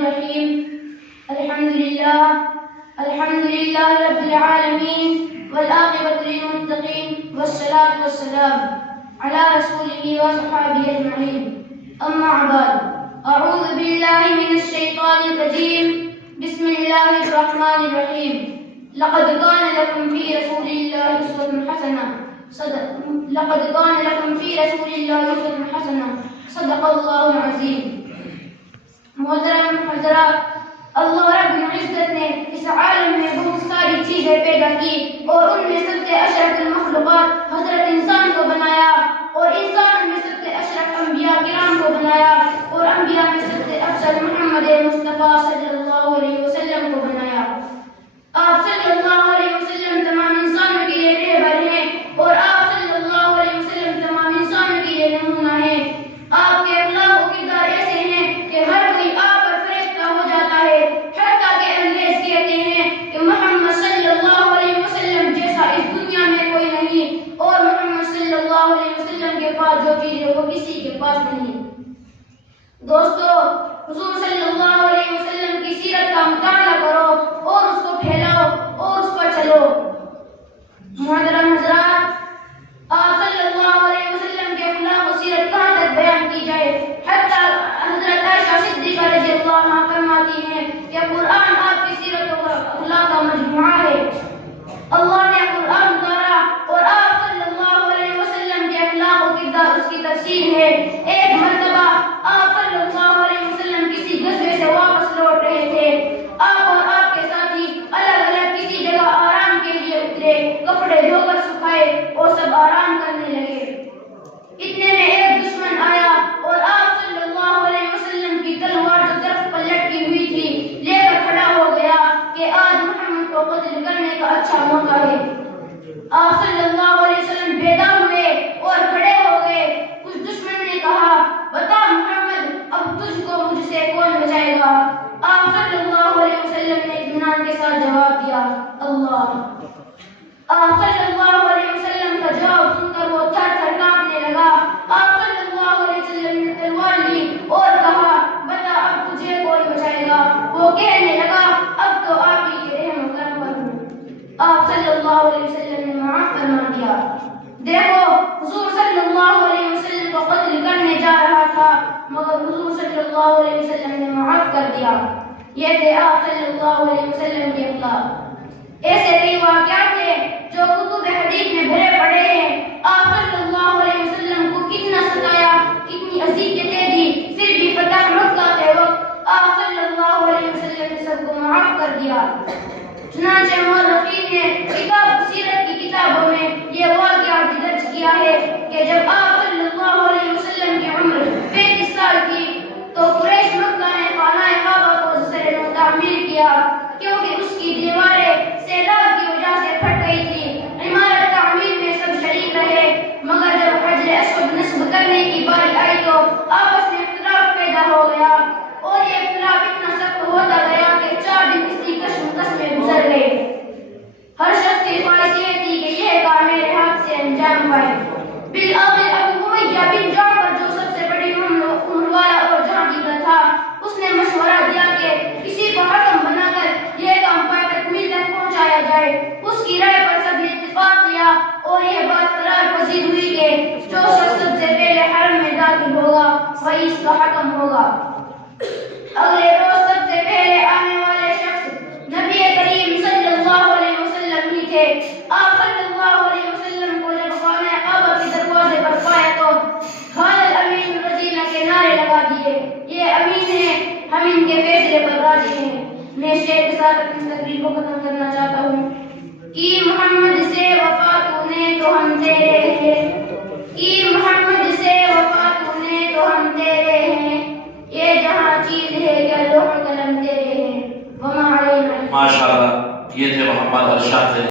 الرحيم الحمد لله رب العالمين والعاقبة للمتقين والصلاة والسلام على رسوله وصحبه أجمعين أما بعد أعوذ بالله من الشيطان الرجيم بسم الله الرحمن الرحيم لقد كان لكم في رسول الله أسوة حسنة صدق اللہ العظیم. محترم حضرات، اللہ رب العزت نے اس عالم میں بہت ساری چیزیں پیدا کی اور ان میں سب سے اشرف المخلوقات حضرت انسان کو بنایا اور انسان میں سب سے اشرف انبیاء کرام کو بنایا اور انبیاء میں سب سے افضل محمد مصطفیٰ صلی اللہ علیہ وسلم کو بنایا. آپ صلی اللہ علیہ وسلم تمام انسانوں کے لیے رہبر ہیں اور آپ صلی اللہ علیہ وسلم تمام انسانوں کے لیے نمونہ ہیں. آپ کے اخلاق و کردار ایسے ہیں کہ ہر کوئی آپ پر فریفتہ ہو جاتا ہے. حتیٰ کہ انگریز کہتے ہیں کہ محمد صلی اللہ علیہ وسلم جیسا اس دنیا میں کوئی نہیں اور محمد صلی اللہ علیہ وسلم کے پاس جو چیز ہے وہ کسی کے پاس نہیں. دوستو، حضور صلی اللہ علیہ وسلم کی سیرت کا مطالعہ کرو اور اس کو پھیلاؤ اور اس پر چلو. محترم حضرات، آپ صلی اللہ علیہ وسلم کے اخلاق و سیرت کہاں تک بیان کی جائے؟ حتیٰ حضرت عائشہ صدیقہ رضی اللہ عنہا فرماتی ہیں کہ قرآن آپ کی سیرت و اخلاق کا مجموعہ ہے. اللہ نے قرآن اتارا اور آپ صلی اللہ علیہ وسلم کے اخلاق و کردار اس کی تفسیر ہے. ایک مرتبہ آپ صلی اللہ علیہ وسلم کسی غزوے سے واپس لوٹ رہے تھے. آپ اور آپ کے ساتھی الگ الگ کسی جگہ آرام کے لیے اترے، کپڑے دھو کر سکھائے اور سب آرام کرنے لگے. اتنے میں ایک دشمن آیا اور آپ صلی اللہ علیہ وسلم کی تلوار جو طرف پر لٹکی ہوئی تھی لے کر کھڑا ہو گیا کہ آج محمد کو قتل کرنے کا اچھا موقع ہے. آپ صلی اللہ علیہ وسلم بیدار ہوئے اور کھڑے ہو گئے. اس دشمن نے کہا، بتا محمد، اب تجھ کو مجھ سے کون بچائے گا؟ آپ صلی اللہ علیہ وسلم نے اطمینان کے ساتھ جواب دیا، اللہ. آپ صلی اللہ علیہ وسلم کا جواب سن کر وہ تھر تھر کانپنے لگا. آپ صلی اللہ علیہ وسلم نے تلوار لی اور کہا، بتا اب تجھے کون بچائے گا؟ وہ کہنے لگا، اب تو آپ ہی کے رحم و کرم پر ہوں. آپ صلی اللہ علیہ وسلم نے معاف فرما دیا. دیکھو، حضور صلی اللہ علیہ وسلم کو قتل کرنے جا رہا تھا مگر حضور صلی اللہ علیہ وسلم نے معاف کر دیا. یہ تھے آپ صلی اللہ علیہ وسلم کے اخلاق. ایسے کئی واقعات ہیں جو کتب حدیث میں بھرے پڑے ہیں. آپ صلی اللہ علیہ وسلم کو کتنا ستایا، کتنی اذیتیں دی، پھر بھی فتح مکہ کے وقت آپ صلی اللہ علیہ وسلم نے سب کو معاف کر دیا. چنانچہ مورخین نے کتاب سیرت کی کتابوں میں یہ واقعہ درج کیا ہے کہ جب آپ صلی اللہ علیہ وسلم کی عمر 35 سال تھی تو قریش مکہ نے خانہ کعبہ کو زر نو تعمیر کیا کیونکہ اس کی دیواریں سیلاب کی وجہ سے پھٹ گئی تھی. عمارت تعمیر میں سب شریک رہے مگر جب حجر اسود نصب کرنے کی باری آئی تو آپس میں اختلاف پیدا ہو گیا اور یہ اختلاف اتنا سخت ہوتا گیا کہ 4 دن اسی کشمکش میں گزر گئے. ہر شخص کی خواہش یہ تھی کہ یہ کام میرے ہاتھ سے انجام پائے. بالآخر ابو امیہ بن جعفر جو سب سے بڑی عمر والا اور جہاں تھا، اس نے مشورہ دیا کہ کسی کو حکم بنا کر یہ کام پائے تکمیل تک پہنچایا جائے. اس کی رائے پر سب نے اتفاق کیا اور یہ بات قرار پذیر ہوئی کہ جو شخص سب سے پہلے حرم میں داخل ہوگا وہی اس کا حکم ہوگا. اگلے روز سب سے پہلے آنے والے شخص نبی کریم صلی اللہ علیہ وسلم ہی تھے. آپ صلی اللہ علیہ وسلم کو جب خانہ کعبہ کے دروازے پر پایا تو قال الامین الرضینا کے نعرے لگا دیے. یہ امین ہے، ہم ان کے فیصلے پر راضی ہیں. میں شعر کے ساتھ اپنی تقریر کو ختم کرنا چاہتا ہوں. کی محمد سے وفا تو نے تو ہم تیرے ہیں، کی محمد سے وفا تو نے تو ہم تیرے ہیں، یہ جہاں چیز ہے کیا لوح قلم تیرے ہیں. وما علینا. ماشاءاللہ، یہ تھے محمد ارشاد.